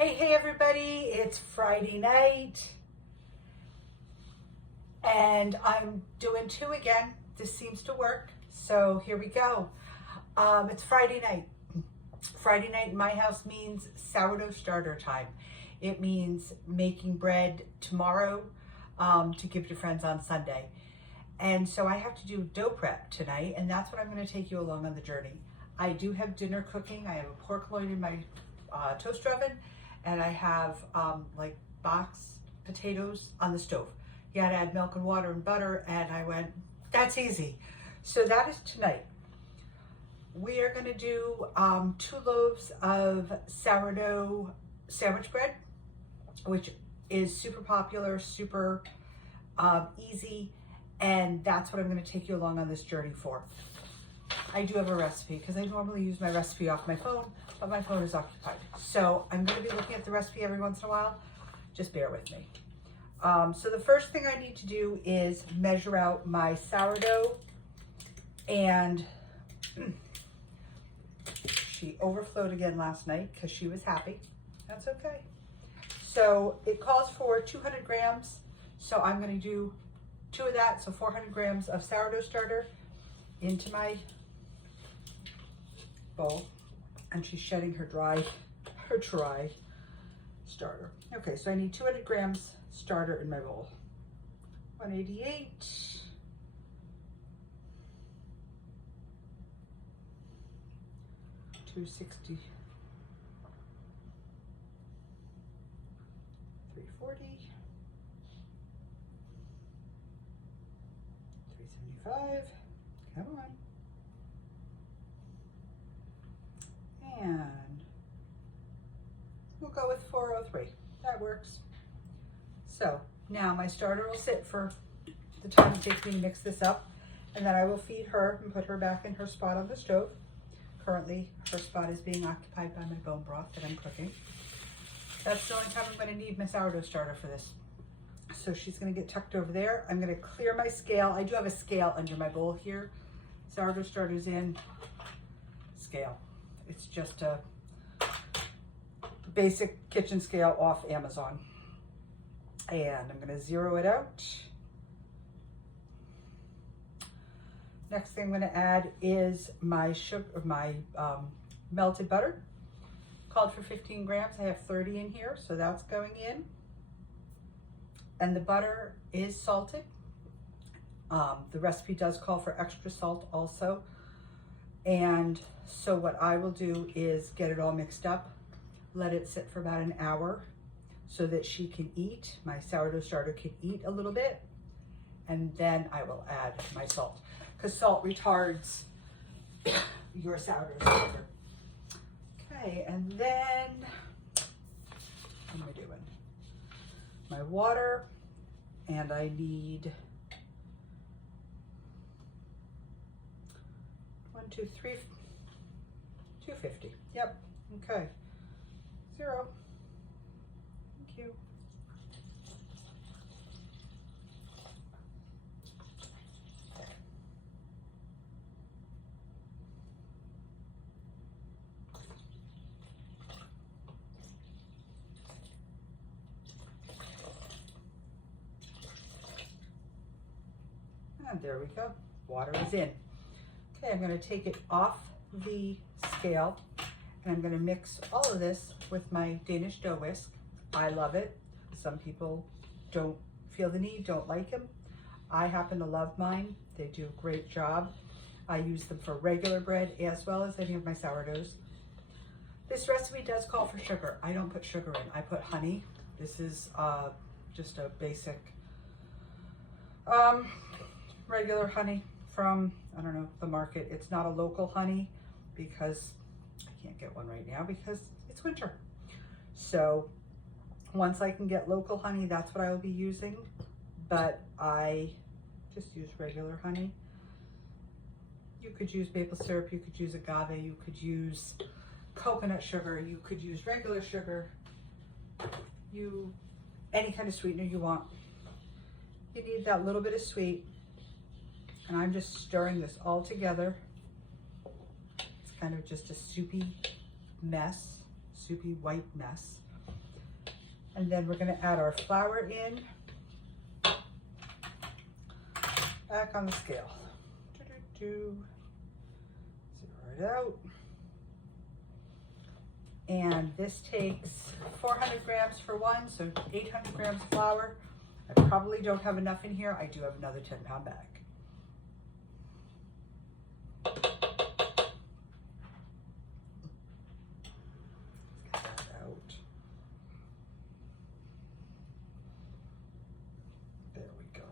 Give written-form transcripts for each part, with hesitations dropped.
Hey everybody, it's Friday night and I'm doing two again. This seems to work, so here we go. It's Friday night. Friday night in my house means sourdough starter time. It means making bread tomorrow to give to friends on Sunday. And so I have to do dough prep tonight, and that's what I'm going to take you along on the journey. I do have dinner cooking. I have a pork loin in my toaster oven, and I have like box potatoes on the stove. You had to add milk and water and butter, and I went, that's easy. So that is tonight. We are going to do 2 loaves of sourdough sandwich bread, which is super popular, super easy, and that's what I'm going to take you along on this journey for. I do have a recipe because I normally use my recipe off my phone, but my phone is occupied. So I'm going to be looking at the recipe every once in a while. Just bear with me. So the first thing I need to do is measure out my sourdough, and she overflowed again last night because she was happy. That's okay. So it calls for 200 grams. So I'm going to do 2 of that. So 400 grams of sourdough starter into my bowl. And she's shedding her dry starter. Okay, so I need 200 grams starter in my bowl. 188. 260. 340. 375. Come on. And we'll go with 403. That works. So now my starter will sit for the time it takes me to mix this up, and then I will feed her and put her back in her spot on the stove. Currently, her spot is being occupied by my bone broth that I'm cooking. That's the only time I'm going to need my sourdough starter for this. So she's going to get tucked over there. I'm going to clear my scale. I do have a scale under my bowl here. Sourdough starter's in, scale. It's just a basic kitchen scale off Amazon. And I'm going to zero it out. Next thing I'm going to add is my sugar, my melted butter. Called for 15 grams. I have 30 in here, so that's going in. And the butter is salted. The recipe does call for extra salt also. And so what I will do is get it all mixed up, let it sit for about an hour so that she can eat, my sourdough starter can eat a little bit, and then I will add my salt, because salt retards your sourdough starter. Okay, and then, what am I doing? My water, and I need 250. Yep. Okay. 0. Thank you. And there we go. Water is in. Okay, I'm going to take it off the scale, and I'm going to mix all of this with my Danish dough whisk. I love it. Some people don't feel the need, don't like them. I happen to love mine. They do a great job. I use them for regular bread as well as any of my sourdoughs. This recipe does call for sugar. I don't put sugar in. I put honey. This is just a basic regular honey from, I don't know, the market. It's not a local honey because I can't get one right now because it's winter. So once I can get local honey, that's what I will be using. But I just use regular honey. You could use maple syrup, you could use agave, you could use coconut sugar, you could use regular sugar, any kind of sweetener you want. You need that little bit of sweet. And I'm just stirring this all together. It's kind of just a soupy mess, soupy white mess. And then we're going to add our flour in. Back on the scale. Zero it out. And this takes 400 grams for one, so 800 grams of flour. I probably don't have enough in here. I do have another 10-pound bag. Get that out. There we go.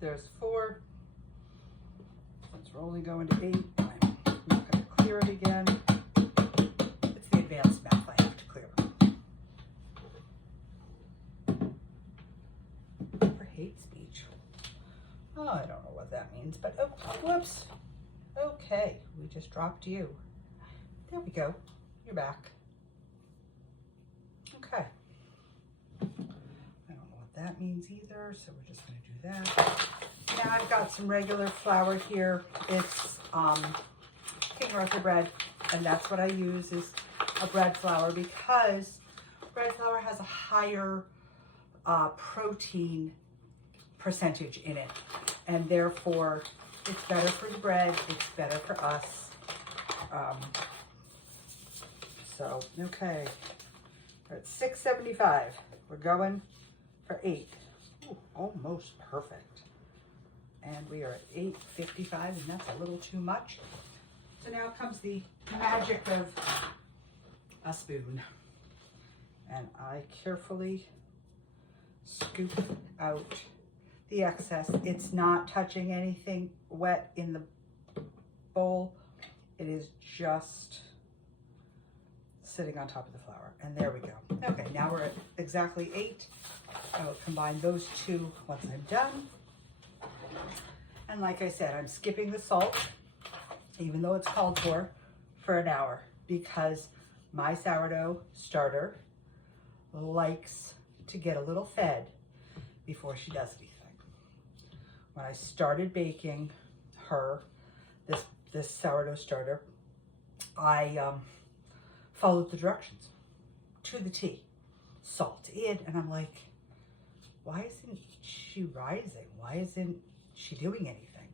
There's 4. Since we're only going to 8, I'm not going to clear it again. It's the advanced math I have to clear. For hate speech. Oh, I don't know what that means, but oh, whoops. Okay, we just dropped you. There we go. You're back. Okay. I don't know what that means either, so we're just going to do that. Now I've got some regular flour here. It's King Arthur bread, and that's what I use is a bread flour because bread flour has a higher protein percentage in it, and therefore it's better for the bread, it's better for us. So, okay, we're at 675. We're going for 8. Ooh, almost perfect. And we are at 855, and that's a little too much. So now comes the magic of a spoon. And I carefully scoop out the excess. It's not touching anything wet in the bowl. It is just sitting on top of the flour. And there we go. Okay, now we're at exactly 8. I will combine those two once I'm done. And like I said, I'm skipping the salt, even though it's called for an hour, because my sourdough starter likes to get a little fed before she does anything. When I started baking her, this sourdough starter, I followed the directions to the T. Salt in, and I'm like, why isn't she rising? Why isn't she doing anything?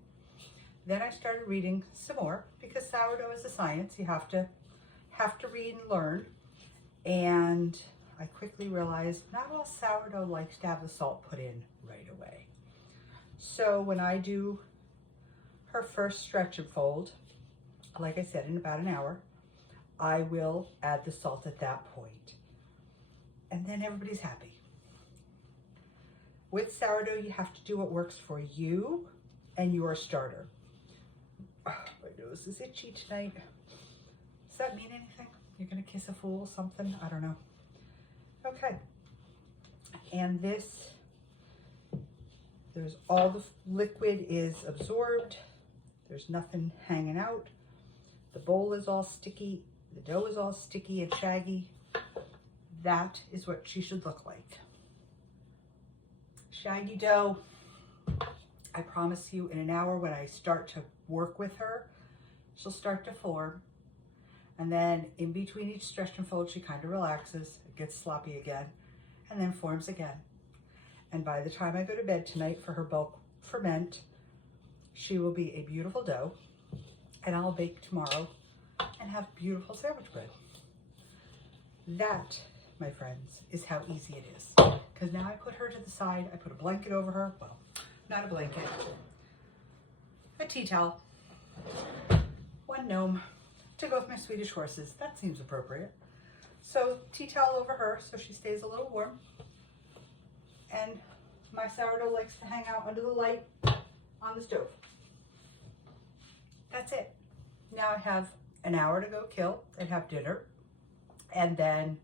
Then I started reading some more because sourdough is a science. You have to read and learn. And I quickly realized not all sourdough likes to have the salt put in right away. So when I do her first stretch and fold, like I said, in about an hour, I will add the salt at that point. And then everybody's happy. With sourdough, you have to do what works for you and your starter. Oh, my nose is itchy tonight. Does that mean anything? You're gonna kiss a fool, something? I don't know. Okay. And this, there's all the liquid is absorbed. There's nothing hanging out. The bowl is all sticky. The dough is all sticky and shaggy. That is what she should look like. Shaggy dough. I promise you in an hour when I start to work with her, she'll start to form. And then in between each stretch and fold, she kind of relaxes, it gets sloppy again, and then forms again. And by the time I go to bed tonight for her bulk ferment, she will be a beautiful dough, and I'll bake tomorrow and have beautiful sandwich bread. That, my friends, is how easy it is. Because now I put her to the side, I put a blanket over her, well, not a blanket, a tea towel, one gnome to go with my Swedish horses. That seems appropriate. So tea towel over her so she stays a little warm. And my sourdough likes to hang out under the light on the stove. That's it. Now I have an hour to go kill and have dinner. And then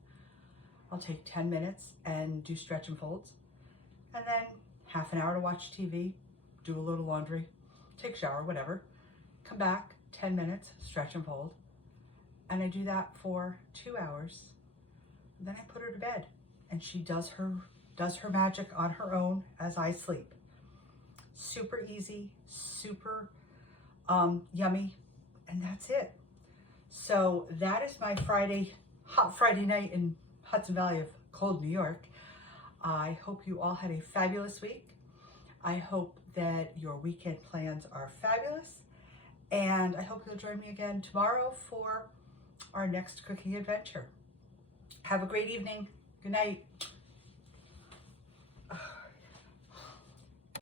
I'll take 10 minutes and do stretch and folds. And then half an hour to watch TV, do a little laundry, take a shower, whatever. Come back, 10 minutes, stretch and fold. And I do that for 2 hours. Then I put her to bed and she does her magic on her own as I sleep. Super easy, super yummy, and that's it. So that is my hot Friday night in Hudson Valley of cold New York. I hope you all had a fabulous week. I hope that your weekend plans are fabulous. And I hope you'll join me again tomorrow for our next cooking adventure. Have a great evening. Good night.